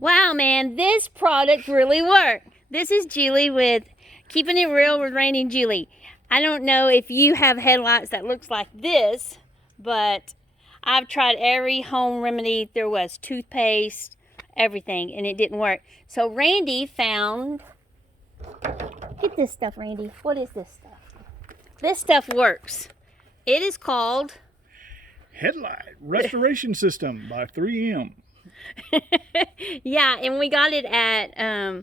Wow, man, this product really worked. This is Julie with Keeping It Real with Randy and Julie. I don't know if you have headlights that looks like this, but I've tried every home remedy there was, toothpaste, everything, and it didn't work. So Randy found, get this stuff, Randy. What is this stuff? This stuff works. It is called Headlight Restoration System by 3M. yeah, and we got it at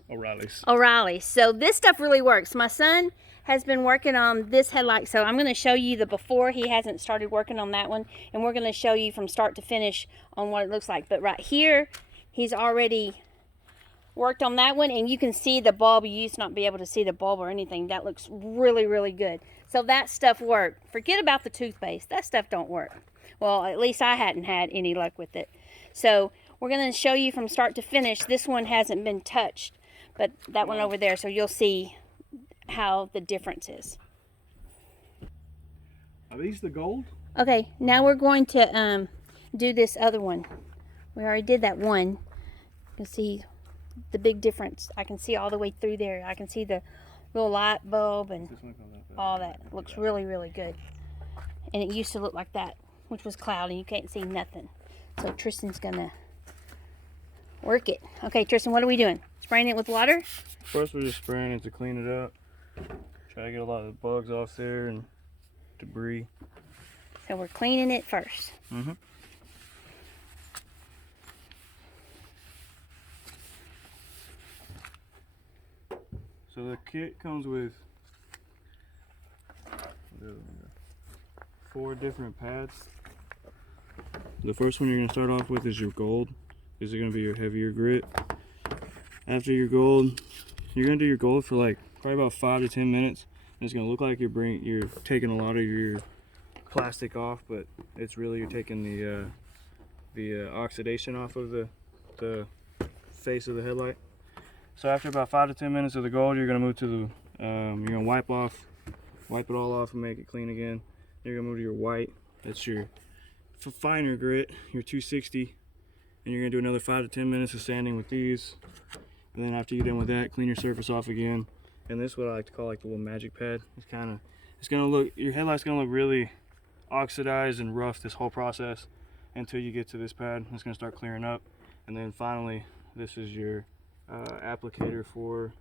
O'Reilly's. So this stuff really works. My son has been working on this headlight, so I'm going to show you the before. He hasn't started working on that one, and we're going to show you from start to finish on what it looks like. But right here, he's already worked on that one, and you can see the bulb. You used to not be able to see the bulb or anything. That looks really, really good. So that stuff worked. Forget about the toothpaste. That stuff don't work. Well, at least I hadn't had any luck with it. So we're going to show you from start to finish. This one hasn't been touched, but that one over there, so you'll see how the difference is. Are these the gold? Okay, now we're going to do this other one. We already did that one. You can see the big difference. I can see all the way through there. I can see the little light bulb and all that. It looks really, really good. And it used to look like that, which was cloudy. You can't see nothing. So Tristan's gonna work it. Okay, Tristan, what are we doing? Spraying it with water? First, we're just spraying it to clean it up. Try to get a lot of the bugs off there and debris. So we're cleaning it first. Mm-hmm. So the kit comes with 4 different pads. The first one you're going to start off with is your gold. This is going to be your heavier grit. After your gold, you're going to do your gold for like probably about 5 to 10 minutes. And it's going to look like you're taking a lot of your plastic off, but it's really you're taking the oxidation off of the face of the headlight. So after about 5 to 10 minutes of the gold, you're going to move to the you're going to wipe it all off and make it clean again. You're going to move to your white. That's your finer grit, your 260, and you're going to do another 5 to 10 minutes of sanding with these. And then after you're done with that, clean your surface off again. And this is what I like to call like the little magic pad. It's going to look, your headlight's going to look really oxidized and rough this whole process until you get to this pad. It's going to start clearing up. And then finally, this is your applicator for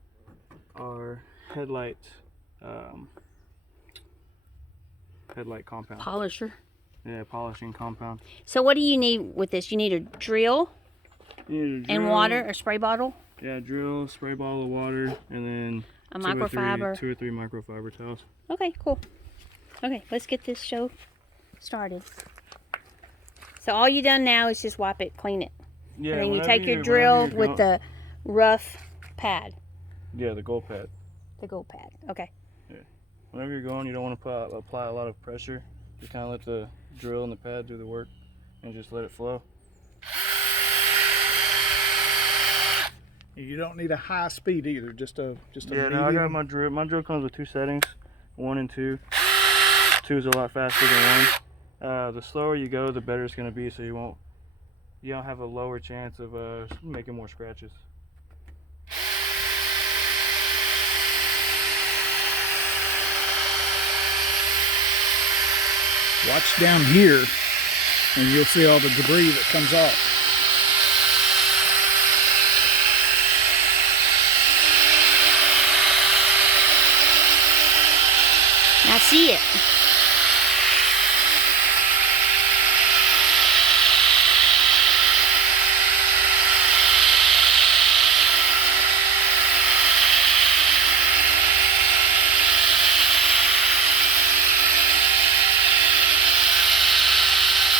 our headlight compound. Polisher. Yeah, polishing compound. So what do you need with this? You need a drill, You need a drill and water, or spray bottle. Yeah, drill, spray bottle of water, and then A microfiber. 2 or 3 microfiber towels. Okay, cool. Okay, let's get this show started. So all you done now is just wipe it, clean it. Yeah, And then you whenever take your you- drill whenever you're with going- the rough pad, Yeah, the gold pad. the gold pad. Okay. Whenever you're going, you don't want to apply a lot of pressure. Just kind of let the drill and the pad do the work, and just let it flow. You don't need a high speed either, just a Yeah, medium. no, I got my drill. My drill comes with 2 settings, 1 and 2. 2 is a lot faster than 1. The slower you go, the better it's going to be, so you don't have a lower chance of making more scratches. Watch down here and you'll see all the debris that comes off. Now see it.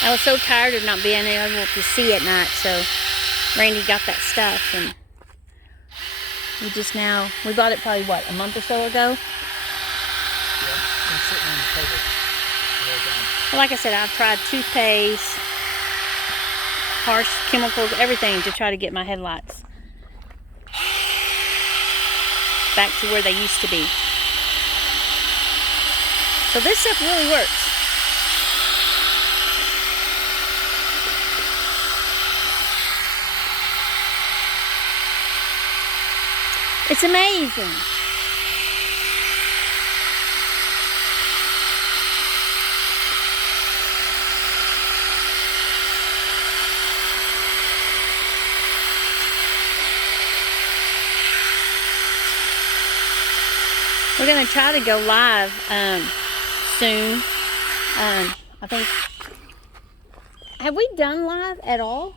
I was so tired of not being able to see at night, so Randy got that stuff, and we bought it probably, what, a month or so ago? Yeah, been sitting on the table the whole time. Well, like I said, I've tried toothpaste, harsh chemicals, everything to try to get my headlights back to where they used to be. So this stuff really works. It's amazing. We're going to try to go live soon. I think, have we done live at all?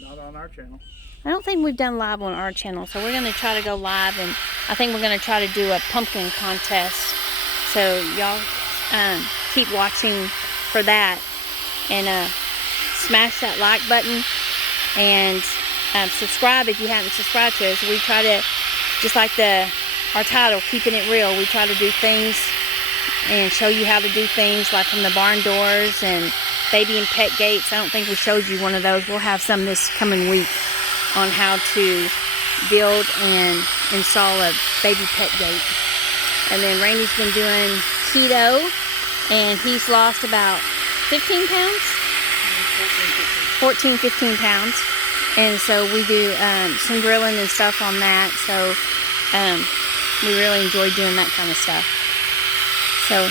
Not on our channel. I don't think we've done live on our channel, so we're going to try to go live, and I think we're going to try to do a pumpkin contest. So y'all keep watching for that, and smash that like button, and subscribe if you haven't subscribed to us. We try to, just like our title, Keeping It Real, we try to do things and show you how to do things, like from the barn doors and baby and pet gates. I don't think we showed you one of those. We'll have some this coming week on how to build and install a baby pet gate. And then Randy's been doing keto, and he's lost about 15 pounds? 14, 15 pounds. And so we do some grilling and stuff on that. So we really enjoy doing that kind of stuff. So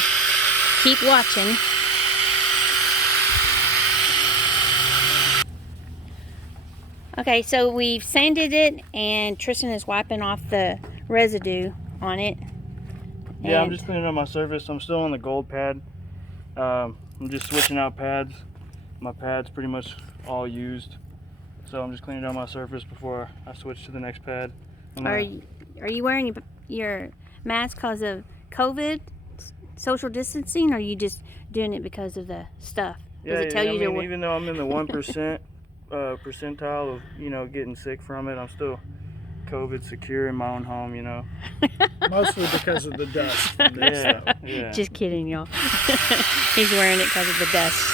keep watching. Okay, so we've sanded it, and Tristan is wiping off the residue on it. Yeah, I'm just cleaning up my surface. I'm still on the gold pad. I'm just switching out pads. My pad's pretty much all used. So I'm just cleaning out my surface before I switch to the next pad. Are you wearing your mask because of COVID, social distancing, or are you just doing it because of the stuff? Does it tell you I mean, even though I'm in the 1% percentile of, getting sick from it, I'm still COVID secure in my own home, Mostly because of the dust from this stuff. Yeah. Just kidding, y'all. He's wearing it because of the dust.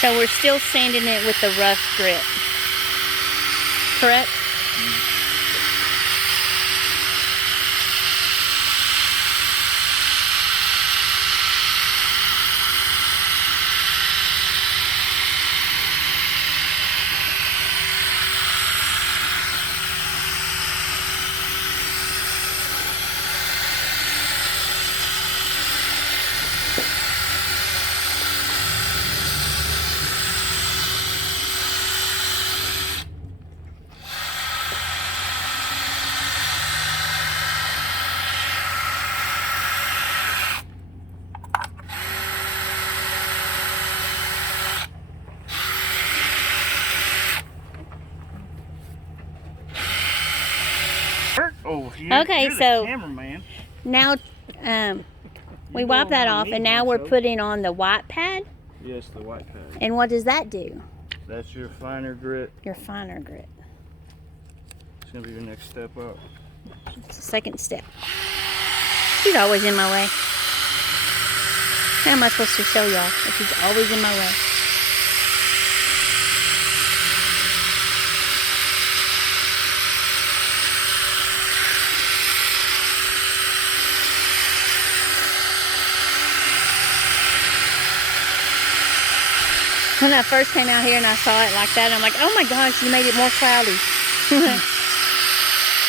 So we're still sanding it with the rough grit, correct? Okay, so cameraman. Now we wipe that off, and now we're putting on the white pad. Yes, the white pad. And what does that do? That's your finer grit. Your finer grit. It's gonna be your next step up. It's the second step. He's always in my way. How am I supposed to show y'all if he's always in my way? When I first came out here and I saw it like that, I'm like, oh my gosh, you made it more cloudy.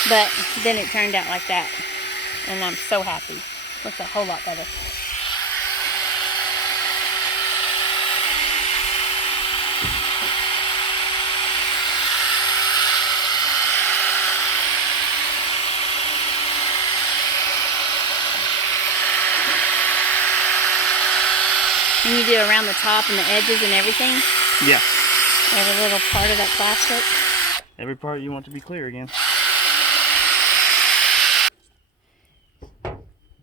But then it turned out like that. And I'm so happy. Looks a whole lot better. And you do around the top and the edges and everything? Yeah. Every little part of that plastic? Every part you want to be clear again.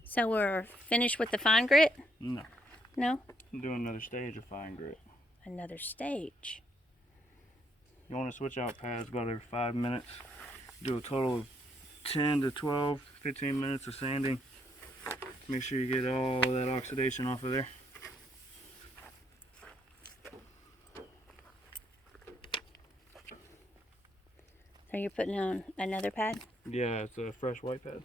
So we're finished with the fine grit? No. No? I'm doing another stage of fine grit. Another stage. You want to switch out pads about every 5 minutes. Do a total of 10 to 12, 15 minutes of sanding. Make sure you get all that oxidation off of there. So you're putting on another pad? Yeah, it's a fresh white pad.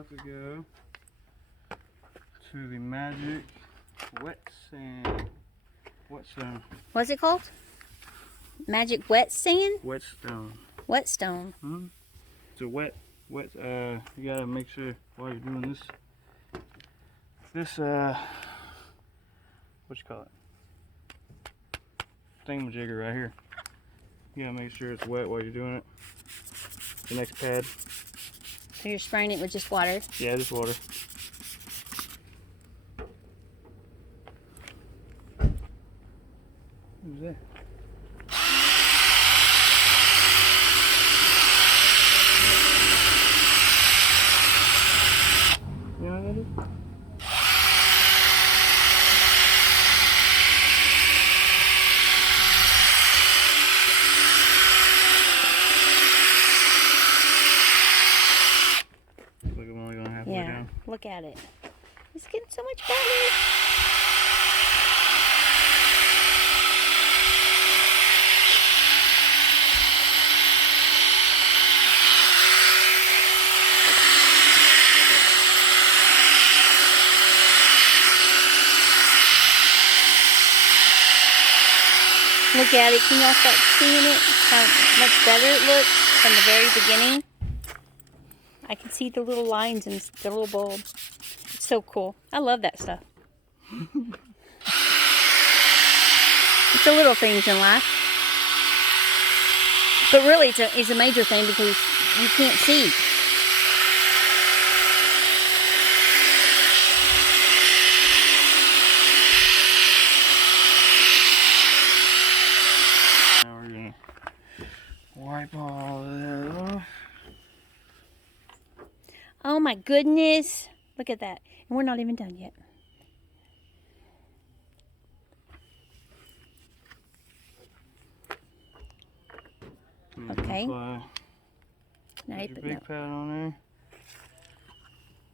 about to go to the Magic Whetstone. What's it called? Magic wet sand? Whetstone. Whetstone. Hmm? It's a wet, you gotta make sure while you're doing this, what you call it? Thingamajigger right here. You gotta make sure it's wet while you're doing it. The next pad. So you're spraying it with just water? Yeah, just water. Who's that? You know what that is? Look, I'm only going halfway down. Look at it. It's getting so much better. Look at it. Can y'all start seeing it? How much better it looks from the very beginning. I can see the little lines and the little bulb. It's so cool. I love that stuff. It's the little things in life. But really, it's a major thing because you can't see. Now we're gonna wipe all that off. Oh my goodness. Look at that. And we're not even done yet. Okay. Apply Now you your put big pad on there.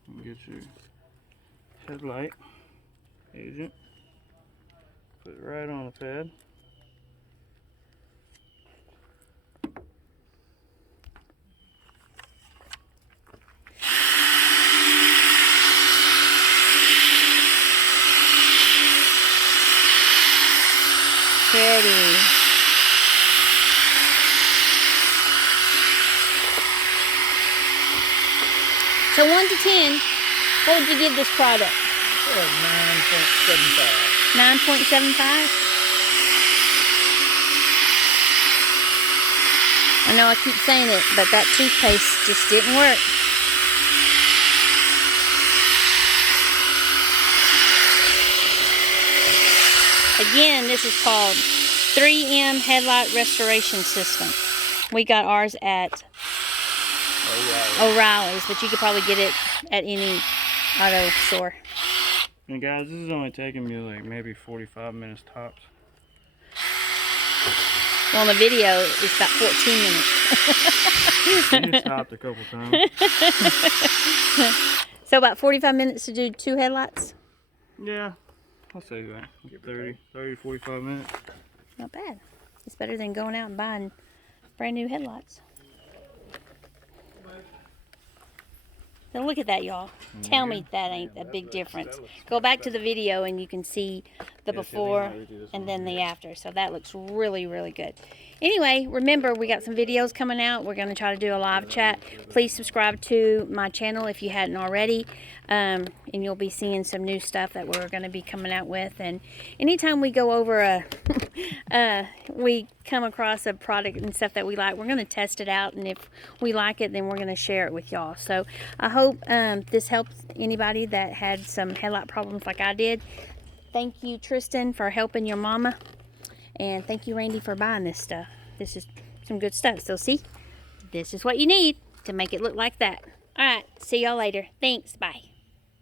And get your headlight agent. Put it right on the pad. Pretty. So 1 to 10, what would you give this product? 9.75. 9.75? I know I keep saying it, but that toothpaste just didn't work. Again, this is called 3M Headlight Restoration System. We got ours at O'Reilly's, but you could probably get it at any auto store. And guys, this is only taking me like maybe 45 minutes tops. Well, on the video, it's about 14 minutes. You stopped a couple times. So about 45 minutes to do 2 headlights? Yeah, I'll say that. 30 to 45 minutes. Not bad. It's better than going out and buying brand new headlights. So look at that, y'all. Tell me that ain't a big difference. Go back to the video and you can see the before and then the after. So that looks really, really good. Anyway, remember, we got some videos coming out. We're going to try to do a live chat. Please subscribe to my channel if you hadn't already. And you'll be seeing some new stuff that we're going to be coming out with. And anytime we go over we come across a product and stuff that we like, we're going to test it out. And if we like it, then we're going to share it with y'all. So I hope this helps anybody that had some headlight problems like I did. Thank you, Tristan, for helping your mama. And thank you, Randy, for buying this stuff. This is some good stuff. So see, this is what you need to make it look like that. All right, see y'all later. Thanks. Bye.